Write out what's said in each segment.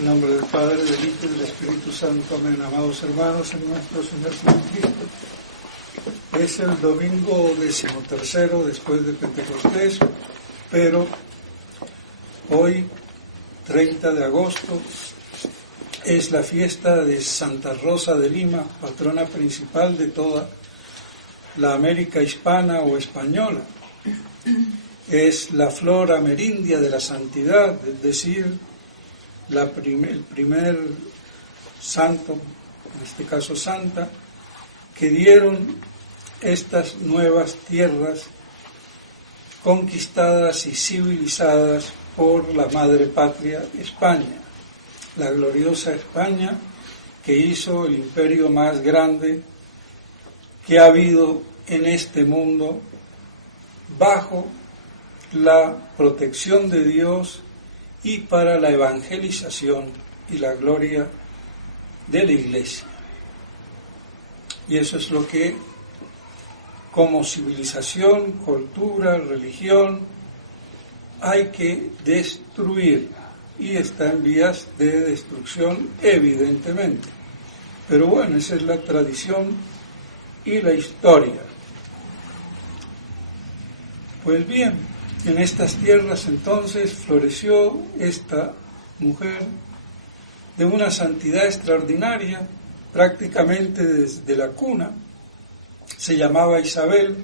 En nombre del Padre, del Hijo y del Espíritu Santo. Amén. Amados hermanos, en nuestro Señor Jesucristo. Es el domingo 13º después de Pentecostés, pero hoy, 30 de agosto, es la fiesta de Santa Rosa de Lima, patrona principal de toda la América hispana o española. Es la flor amerindia de la santidad, es decir, el primer santo, en este caso santa, que dieron estas nuevas tierras conquistadas y civilizadas por la madre patria España, la gloriosa España que hizo el imperio más grande que ha habido en este mundo bajo la protección de Dios y para la evangelización y la gloria de la Iglesia. Y eso es lo que como civilización, cultura, religión hay que destruir, y está en vías de destrucción evidentemente. Pero bueno, esa es la tradición y la historia. Pues bien, en estas tierras entonces floreció esta mujer de una santidad extraordinaria, prácticamente desde la cuna. Se llamaba Isabel,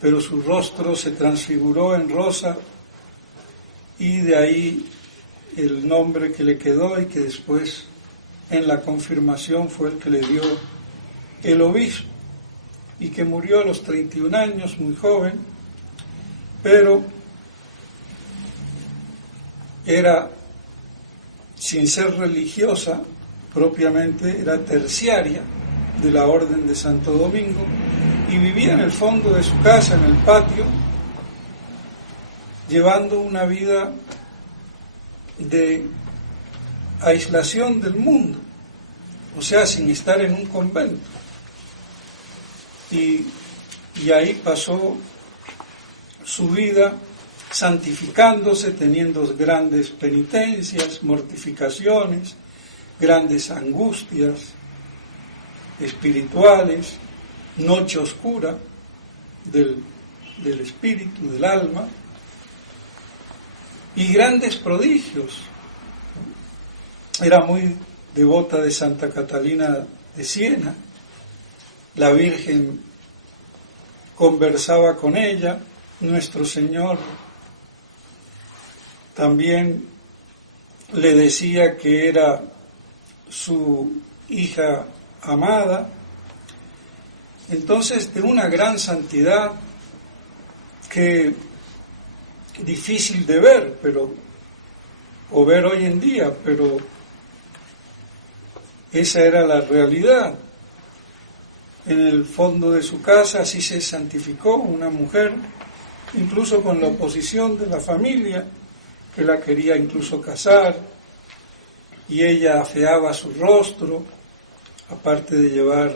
pero su rostro se transfiguró en rosa, y de ahí el nombre que le quedó y que después en la confirmación fue el que le dio el obispo, y que murió a los 31 años, muy joven, pero era, sin ser religiosa propiamente, era terciaria de la Orden de Santo Domingo, y vivía en el fondo de su casa, en el patio, llevando una vida de aislación del mundo, o sea, sin estar en un convento. Y ahí pasó su vida santificándose, teniendo grandes penitencias, mortificaciones, grandes angustias espirituales, noche oscura del espíritu, del alma, y grandes prodigios. Era muy devota de Santa Catalina de Siena. La Virgen conversaba con ella. Nuestro Señor también le decía que era su hija amada. Entonces, de una gran santidad que difícil de ver, o ver hoy en día, pero esa era la realidad. En el fondo de su casa así se santificó una mujer, incluso con la oposición de la familia, que la quería incluso casar, y ella afeaba su rostro, aparte de llevar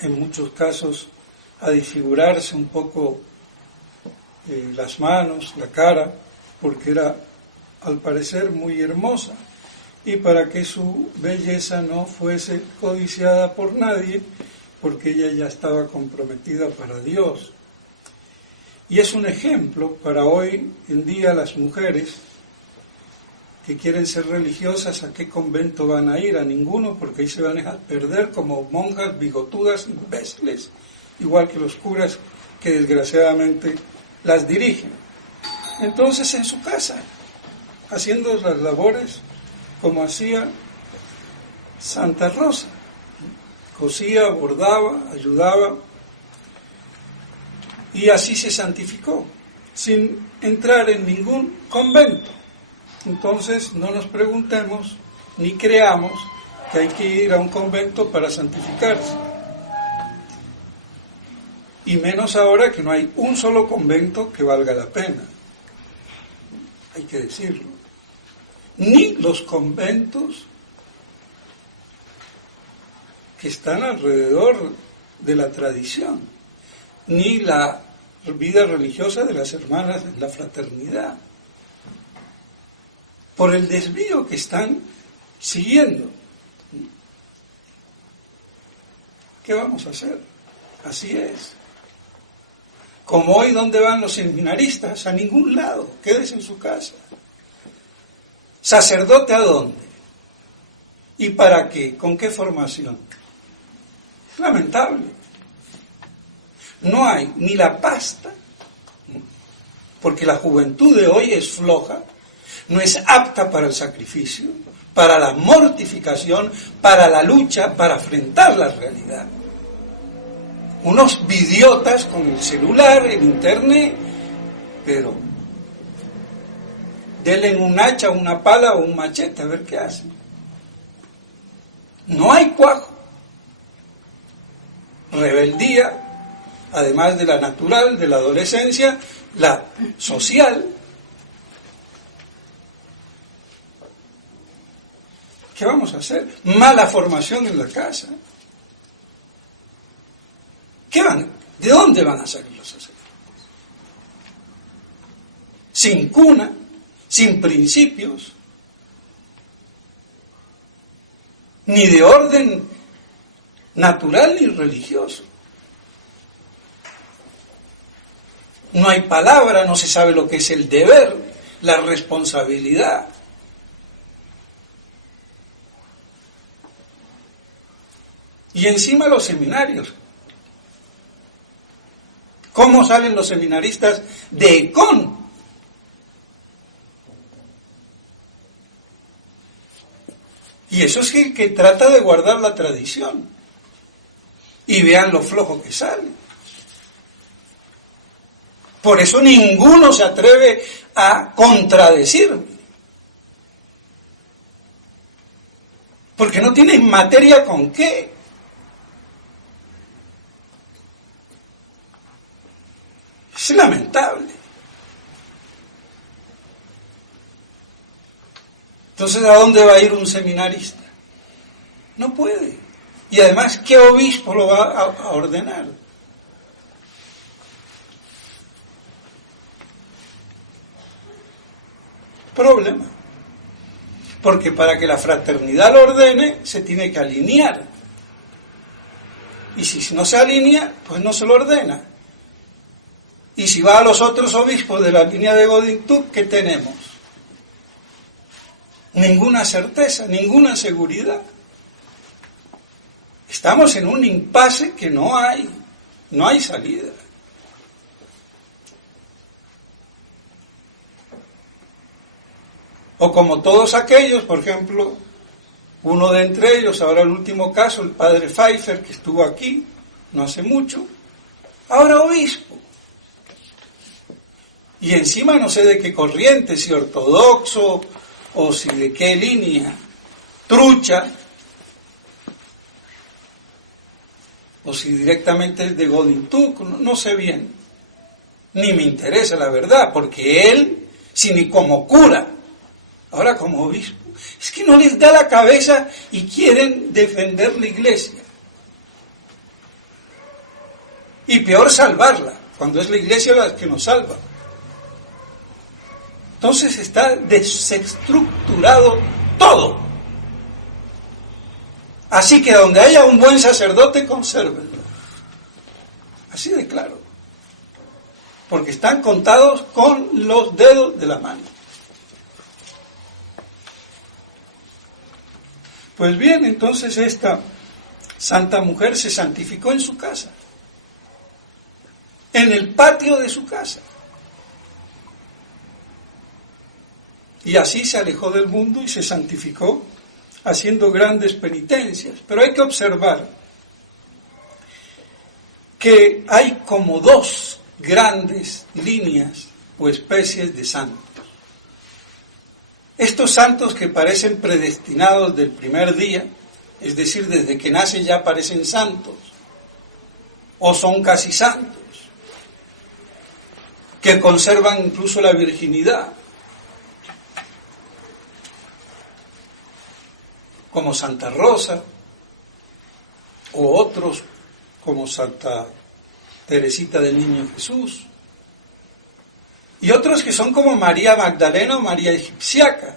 en muchos casos a disfigurarse un poco las manos, la cara, porque era al parecer muy hermosa, y para que su belleza no fuese codiciada por nadie, porque ella ya estaba comprometida para Dios. Y es un ejemplo para hoy en día las mujeres que quieren ser religiosas. ¿A qué convento van a ir? A ninguno, porque ahí se van a perder como monjas bigotudas, imbéciles, igual que los curas que desgraciadamente las dirigen. Entonces, en su casa, haciendo las labores como hacía Santa Rosa, cosía, bordaba, ayudaba, y así se santificó, sin entrar en ningún convento. Entonces, no nos preguntemos ni creamos que hay que ir a un convento para santificarse. Y menos ahora que no hay un solo convento que valga la pena. Hay que decirlo. Ni los conventos que están alrededor de la tradición, ni la vida religiosa de las hermanas de la fraternidad. por el desvío que están siguiendo. ¿Qué vamos a hacer? Así es. Como hoy, ¿dónde van los seminaristas? A ningún lado, quédese en su casa. ¿Sacerdote a dónde? ¿Y para qué? ¿Con qué formación? Es lamentable. No hay ni la pasta, porque la juventud de hoy es floja, no es apta para el sacrificio, para la mortificación, para la lucha, para afrontar la realidad. Unos vidiotas con el celular, el internet, pero denle un hacha, una pala o un machete a ver qué hacen. No hay cuajo. Rebeldía, además de la natural, de la adolescencia, la social. ¿Qué vamos a hacer? Mala formación en la casa. ¿De dónde van a salir los sacerdotes? Sin cuna, sin principios, ni de orden natural ni religioso. No hay palabra, no se sabe lo que es el deber, la responsabilidad. Y encima los seminarios. ¿Cómo salen los seminaristas de Ecón? Y eso es que trata de guardar la tradición. Y vean lo flojo que sale. Por eso ninguno se atreve a contradecirme. Porque no tienen materia con qué. Es lamentable. Entonces, ¿a dónde va a ir un seminarista? No puede. Y además, ¿qué obispo lo va a ordenar? Problema. Porque para que la fraternidad lo ordene, se tiene que alinear. Y si no se alinea, pues no se lo ordena. Y si va a los otros obispos de la línea de Godin-Tuc, ¿qué tenemos? Ninguna certeza, ninguna seguridad. Estamos en un impasse que no hay salida. O como todos aquellos, por ejemplo, uno de entre ellos, ahora el último caso, el padre Pfeiffer, que estuvo aquí no hace mucho, ahora obispo. Y encima no sé de qué corriente, si ortodoxo o si de qué línea, trucha, o si directamente es de Godin-Tuc, no sé bien. Ni me interesa la verdad, porque él, si ni como cura, ahora como obispo, es que no les da la cabeza y quieren defender la iglesia. Y peor salvarla, cuando es la iglesia la que nos salva. Entonces está desestructurado todo. Así que donde haya un buen sacerdote, consérvenlo. Así de claro. Porque están contados con los dedos de la mano. Pues bien, entonces esta santa mujer se santificó en su casa. En el patio de su casa. Y así se alejó del mundo y se santificó haciendo grandes penitencias. Pero hay que observar que hay como dos grandes líneas o especies de santos. Estos santos que parecen predestinados del primer día, es decir, desde que nacen ya parecen santos, o son casi santos, que conservan incluso la virginidad, como Santa Rosa, o otros como Santa Teresita del Niño Jesús, y otros que son como María Magdalena o María Egipciaca,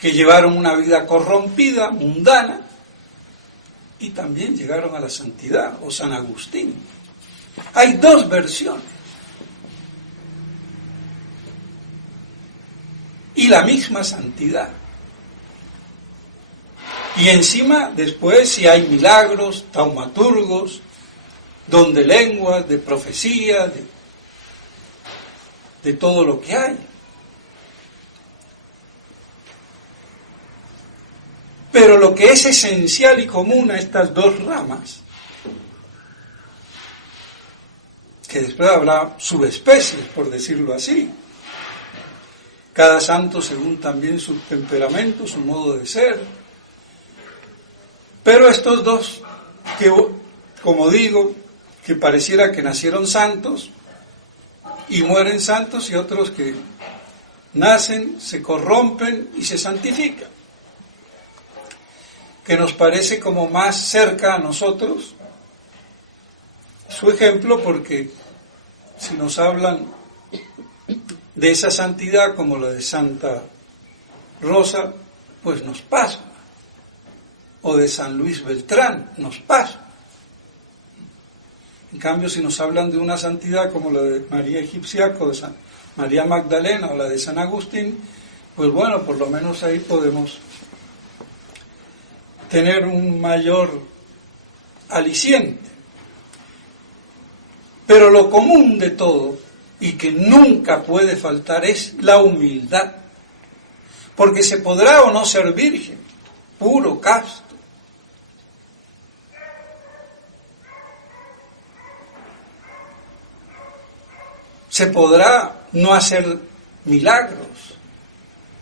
que llevaron una vida corrompida, mundana, y también llegaron a la santidad, o San Agustín. Hay dos versiones. Y la misma santidad. Y encima, después, si hay milagros, taumaturgos, don de lenguas, de profecía, de todo lo que hay. Pero lo que es esencial y común a estas dos ramas, que después habrá subespecies, por decirlo así, cada santo según también su temperamento, su modo de ser, pero estos dos, que como digo, que pareciera que nacieron santos y mueren santos, y otros que nacen, se corrompen y se santifican, que nos parece como más cerca a nosotros su ejemplo, porque si nos hablan de esa santidad como la de Santa Rosa, pues nos pasa, o de San Luis Beltrán, nos pasa. En cambio, si nos hablan de una santidad como la de María Egipciaco, de María Magdalena o la de San Agustín, pues bueno, por lo menos ahí podemos tener un mayor aliciente. Pero lo común de todo, y que nunca puede faltar, es la humildad. Porque se podrá o no ser virgen, puro, casto. Se podrá no hacer milagros,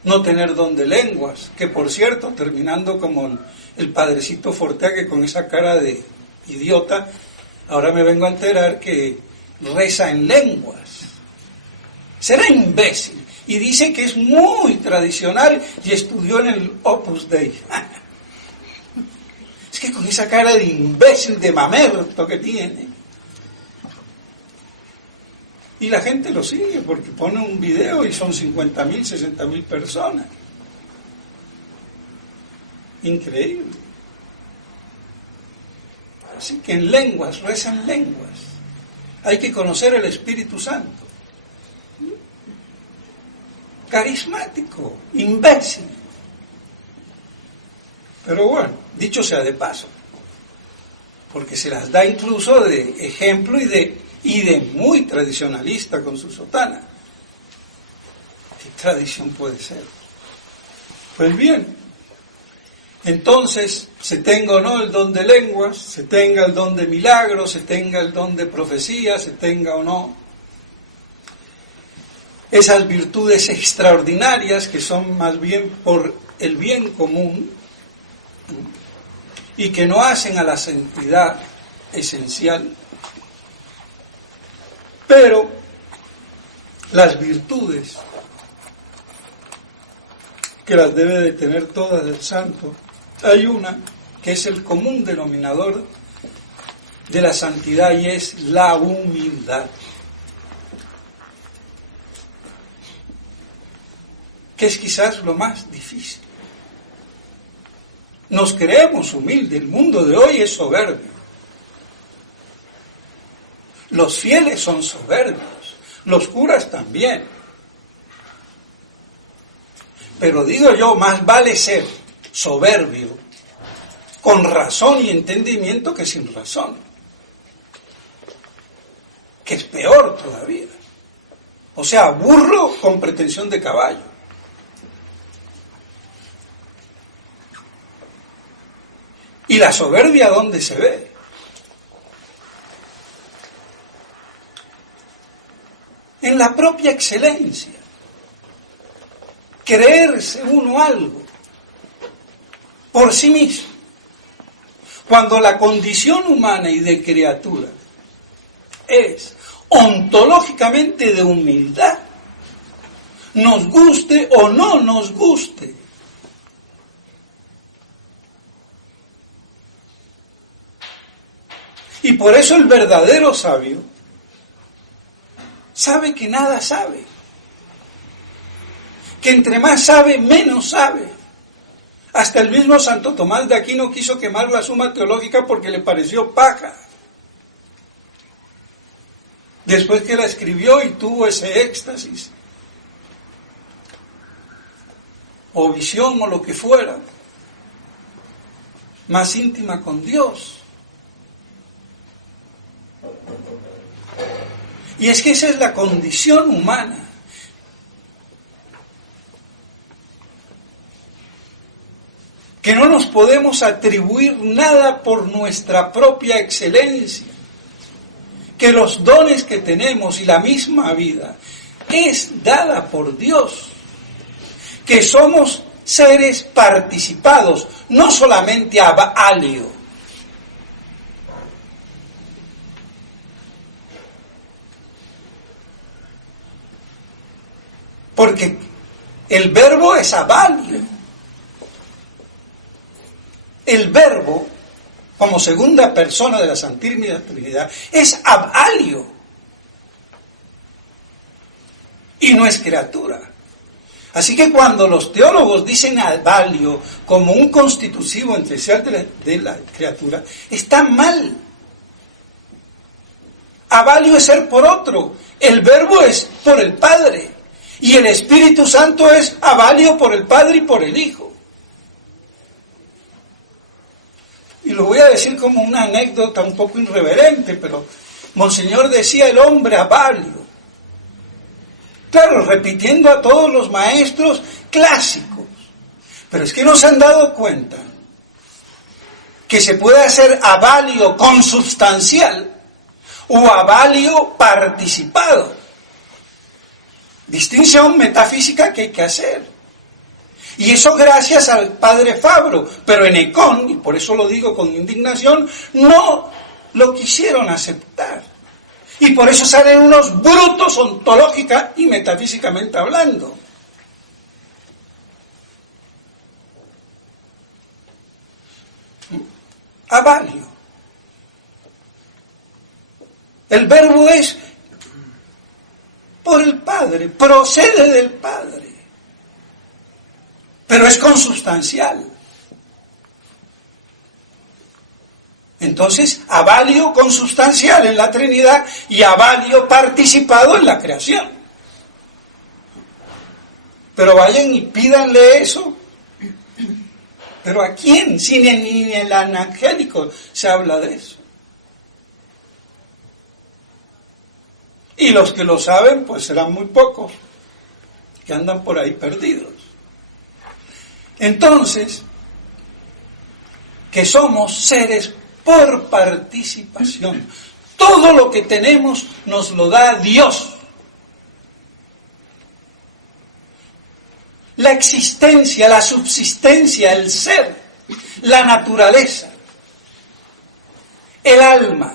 no tener don de lenguas, que por cierto, terminando como el padrecito Fortea, que con esa cara de idiota, ahora me vengo a enterar que reza en lenguas. Será imbécil. Y dice que es muy tradicional y estudió en el Opus Dei. Es que con esa cara de imbécil, de mamerto que tiene. Y la gente lo sigue porque pone un video y son 50.000, 60.000 personas. Increíble. Así que en lenguas, reza en lenguas. Hay que conocer el Espíritu Santo. Carismático, imbécil. Pero bueno, dicho sea de paso, porque se las da incluso de ejemplo y de muy tradicionalista con su sotana. ¿Qué tradición puede ser? Pues bien, entonces, se tenga o no el don de lenguas, se tenga el don de milagros, se tenga el don de profecía, se tenga o no esas virtudes extraordinarias que son más bien por el bien común y que no hacen a la santidad esencial, pero las virtudes que las debe de tener todas el santo, hay una que es el común denominador de la santidad y es la humildad. Que es quizás lo más difícil. Nos creemos humildes, el mundo de hoy es soberbio. Los fieles son soberbios, los curas también. Pero digo yo, más vale ser soberbio, con razón y entendimiento, que sin razón. Que es peor todavía. O sea, burro con pretensión de caballo. ¿Y la soberbia dónde se ve? En la propia excelencia. Creerse uno algo por sí mismo. Cuando la condición humana y de criatura es ontológicamente de humildad, nos guste o no nos guste. Y por eso el verdadero sabio sabe que nada sabe, que entre más sabe, menos sabe. Hasta el mismo Santo Tomás de Aquino quiso quemar la Suma Teológica porque le pareció paja. Después que la escribió y tuvo ese éxtasis, o visión o lo que fuera, más íntima con Dios. Y es que esa es la condición humana. Que no nos podemos atribuir nada por nuestra propia excelencia. Que los dones que tenemos y la misma vida es dada por Dios. Que somos seres participados, no solamente a alio. Porque el verbo es avalio. El verbo, como segunda persona de la Santísima Trinidad, es avalio. Y no es criatura. Así que cuando los teólogos dicen avalio como un constitutivo esencial de la criatura, está mal. Avalio es ser por otro. El verbo es por el Padre. Y el Espíritu Santo es avalio por el Padre y por el Hijo. Y lo voy a decir como una anécdota un poco irreverente, pero Monseñor decía el hombre avalio. Claro, repitiendo a todos los maestros clásicos. Pero es que no se han dado cuenta que se puede hacer avalio consubstancial o avalio participado. Distinción metafísica que hay que hacer. Y eso gracias al padre Fabro. Pero en Ecón, y por eso lo digo con indignación, no lo quisieron aceptar. Y por eso salen unos brutos ontológica y metafísicamente hablando. Avalio. El verbo es por el Padre, procede del Padre, pero es consubstancial. Entonces, avalio consubstancial en la Trinidad y avalio participado en la creación. Pero vayan y pídanle eso. ¿Pero a quién? Si ni en el Angélico se habla de eso. Y los que lo saben, pues serán muy pocos, que andan por ahí perdidos. Entonces, que somos seres por participación. Todo lo que tenemos nos lo da Dios. La existencia, la subsistencia, el ser, la naturaleza, el alma,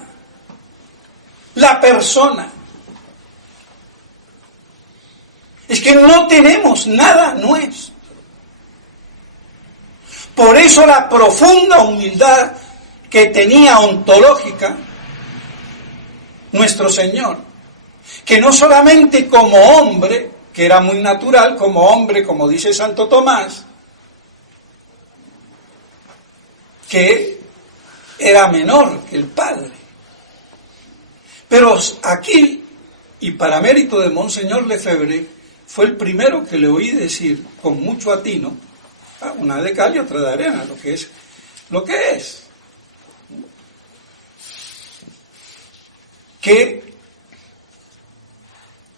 la persona. Es que no tenemos nada nuestro. Por eso la profunda humildad que tenía ontológica nuestro Señor, que no solamente como hombre, que era muy natural, como hombre, como dice Santo Tomás, que era menor que el Padre. Pero aquí, y para mérito de Monseñor Lefebvre, fue el primero que le oí decir con mucho atino, una de cal y otra de arena, lo que es. Que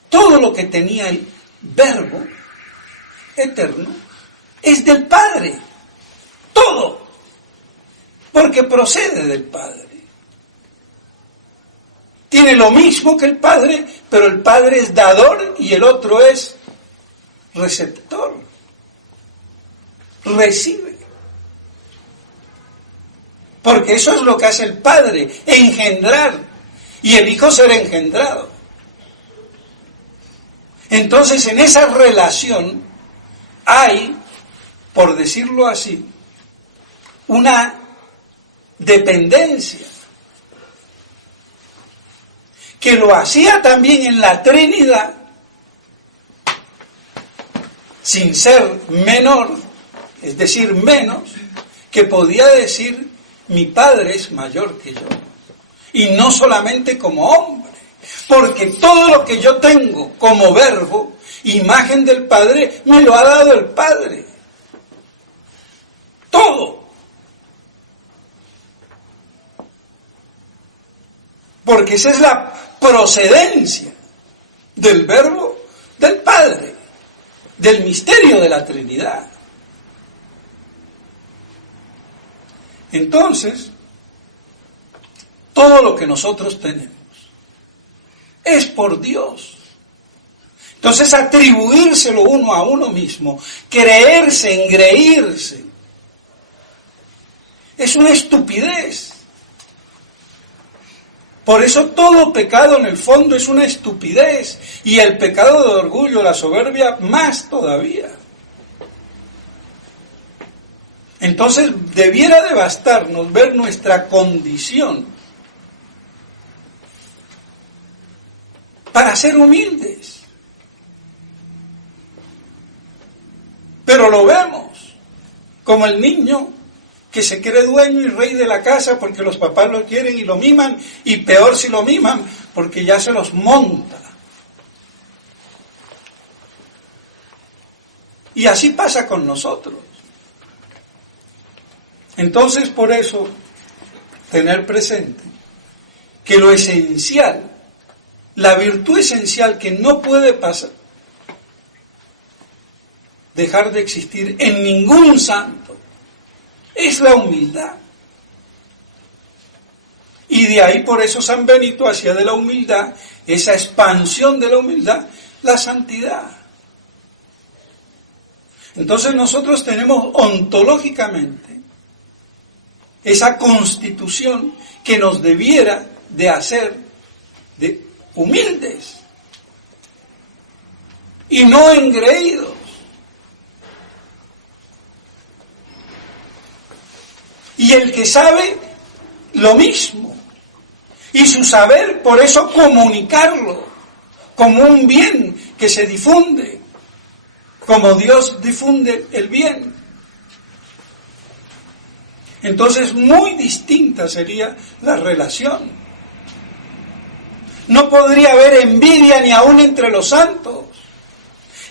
todo lo que tenía el Verbo eterno es del Padre, todo, porque procede del Padre. Tiene lo mismo que el Padre, pero el Padre es dador y el otro es receptor, recibe. Porque eso es lo que hace el Padre, engendrar, y el Hijo ser engendrado. Entonces, en esa relación hay, por decirlo así, una dependencia que lo hacía también en la Trinidad, sin ser menor es decir, menos, que podía decir mi Padre es mayor que yo. Y no solamente como hombre, porque todo lo que yo tengo como verbo, imagen del Padre, me lo ha dado el Padre. Todo. Porque esa es la procedencia del verbo del Padre, del misterio de la Trinidad. Entonces, todo lo que nosotros tenemos es por Dios. Entonces, atribuírselo uno a uno mismo, creerse, engreírse, es una estupidez. Por eso todo pecado en el fondo es una estupidez, y el pecado de orgullo, la soberbia, más todavía. Entonces debiera de bastarnos ver nuestra condición para ser humildes. Pero lo vemos como el niño que se cree dueño y rey de la casa porque los papás lo quieren y lo miman, y peor si lo miman porque ya se los monta. Y así pasa con nosotros. Entonces, por eso, tener presente que lo esencial, la virtud esencial que no puede pasar, dejar de existir en ningún santo, es la humildad. Y de ahí, por eso, San Benito hacía de la humildad, esa expansión de la humildad, la santidad. Entonces nosotros tenemos ontológicamente esa constitución que nos debiera de hacer de humildes y no engreídos. Y el que sabe lo mismo, y su saber, por eso comunicarlo como un bien que se difunde, como Dios difunde el bien. Entonces, muy distinta sería la relación. No podría haber envidia ni aún entre los santos,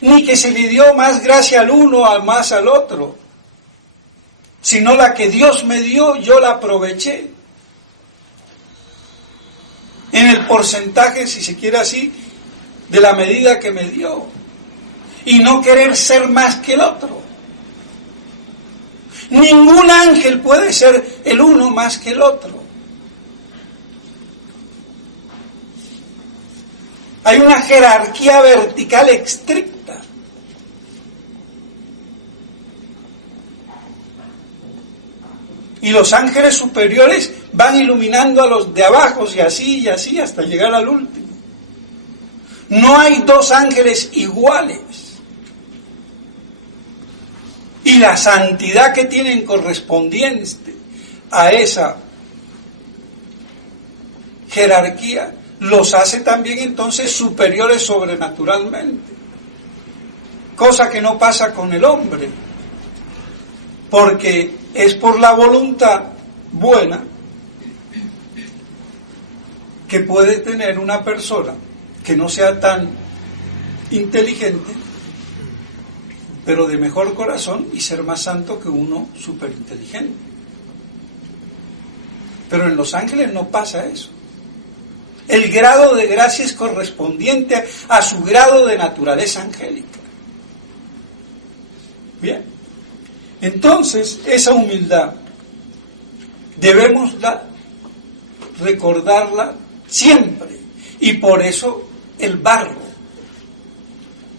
ni que se le dio más gracia al uno o más al otro, sino la que Dios me dio, yo la aproveché. En el porcentaje, si se quiere así, de la medida que me dio. Y no querer ser más que el otro. Ningún ángel puede ser el uno más que el otro. Hay una jerarquía vertical estricta. Y los ángeles superiores van iluminando a los de abajo y así hasta llegar al último. No hay dos ángeles iguales. Y la santidad que tienen correspondiente a esa jerarquía los hace también entonces superiores sobrenaturalmente. Cosa que no pasa con el hombre, porque es por la voluntad buena que puede tener una persona que no sea tan inteligente, pero de mejor corazón, y ser más santo que uno superinteligente. Pero en los ángeles no pasa eso. El grado de gracia es correspondiente a su grado de naturaleza angélica. Bien. Entonces, esa humildad debemos recordarla siempre. Y por eso el barro.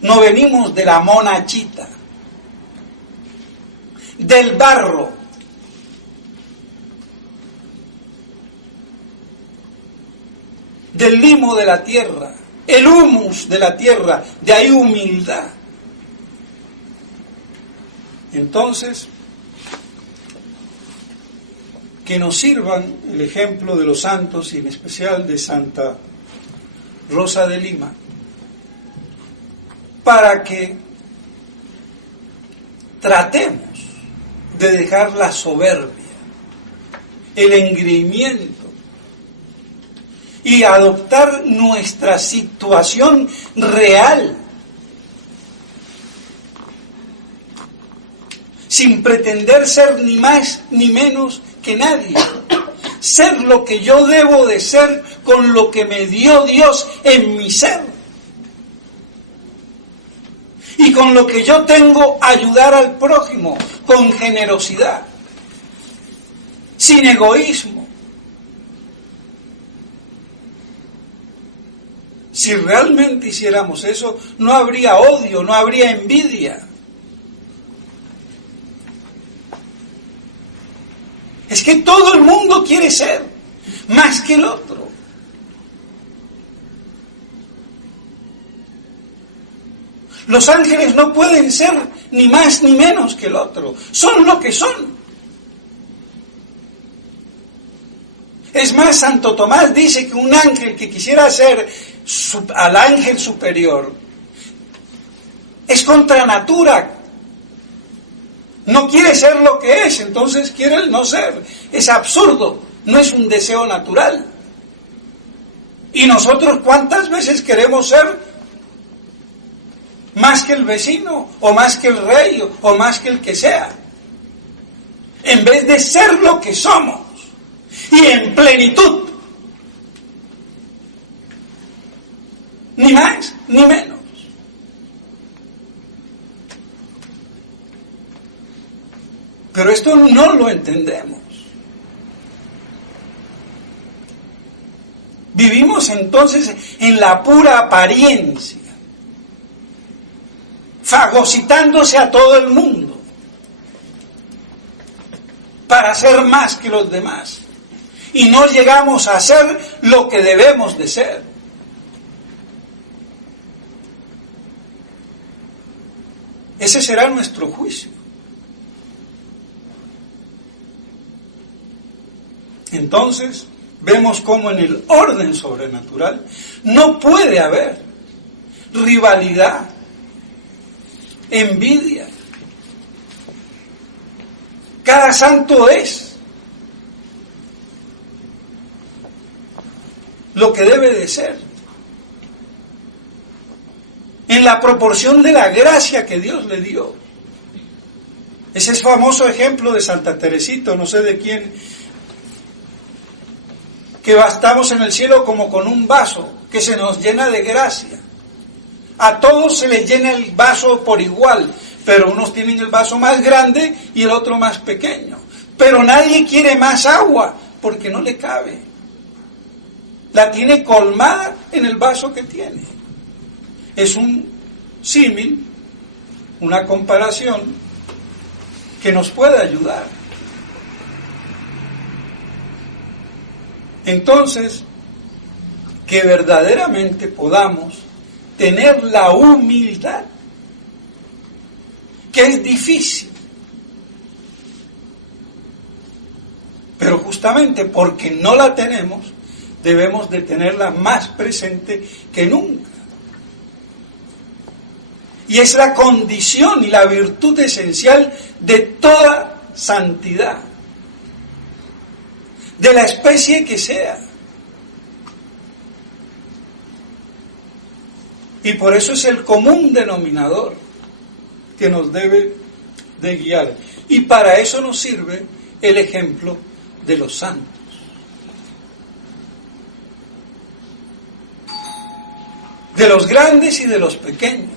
No venimos de la monachita, del barro. Del limo de la tierra, el humus de la tierra, de ahí humildad. Entonces, que nos sirvan el ejemplo de los santos y en especial de Santa Rosa de Lima, para que tratemos de dejar la soberbia, el engreimiento y adoptar nuestra situación real, sin pretender ser ni más ni menos que nadie. Ser lo que yo debo de ser con lo que me dio Dios en mi ser. Y con lo que yo tengo, ayudar al prójimo con generosidad, sin egoísmo. Si realmente hiciéramos eso, no habría odio, no habría envidia. Es que todo el mundo quiere ser más que el otro. Los ángeles no pueden ser ni más ni menos que el otro. Son lo que son. Es más, Santo Tomás dice que un ángel que quisiera ser al ángel superior es contra natura. No quiere ser lo que es, entonces quiere el no ser. Es absurdo, no es un deseo natural. Y nosotros, ¿cuántas veces queremos ser más que el vecino, o más que el rey, o más que el que sea? En vez de ser lo que somos, y en plenitud. Ni más, ni menos. Pero esto no lo entendemos. Vivimos entonces en la pura apariencia, fagocitándose a todo el mundo para ser más que los demás. Y no llegamos a ser lo que debemos de ser. Ese será nuestro juicio. Entonces, vemos cómo en el orden sobrenatural no puede haber rivalidad, envidia. Cada santo es lo que debe de ser, en la proporción de la gracia que Dios le dio. Ese es famoso ejemplo de Santa Teresita, no sé de quién, que estamos en el cielo como con un vaso que se nos llena de gracia. A todos se les llena el vaso por igual, pero unos tienen el vaso más grande y el otro más pequeño. Pero nadie quiere más agua porque no le cabe. La tiene colmada en el vaso que tiene. Es un símil, una comparación que nos puede ayudar. Entonces, que verdaderamente podamos tener la humildad, que es difícil, pero justamente porque no la tenemos, debemos de tenerla más presente que nunca. Y es la condición y la virtud esencial de toda santidad, de la especie que sea. Y por eso es el común denominador que nos debe de guiar. Y para eso nos sirve el ejemplo de los santos. De los grandes y de los pequeños.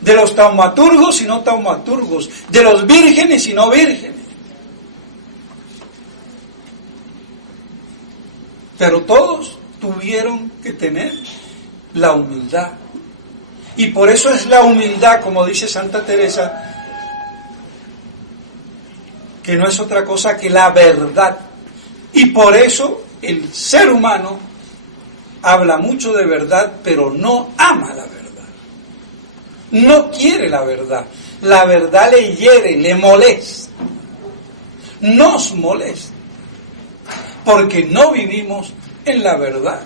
De los taumaturgos y no taumaturgos. De los vírgenes y no vírgenes. Pero todos tuvieron que tener la humildad. Y por eso es la humildad, como dice Santa Teresa, que no es otra cosa que la verdad. Y por eso el ser humano habla mucho de verdad, pero no ama la verdad. No quiere la verdad. La verdad le hiere, le molesta. Nos molesta. Porque no vivimos en la verdad.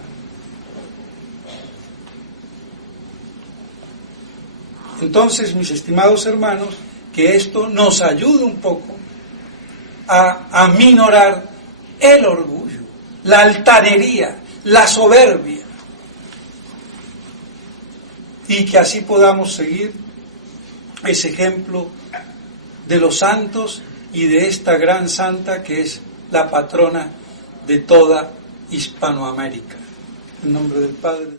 Entonces, mis estimados hermanos, que esto nos ayude un poco a aminorar el orgullo, la altanería, la soberbia, y que así podamos seguir ese ejemplo de los santos y de esta gran santa que es la patrona de toda Hispanoamérica. En nombre del Padre.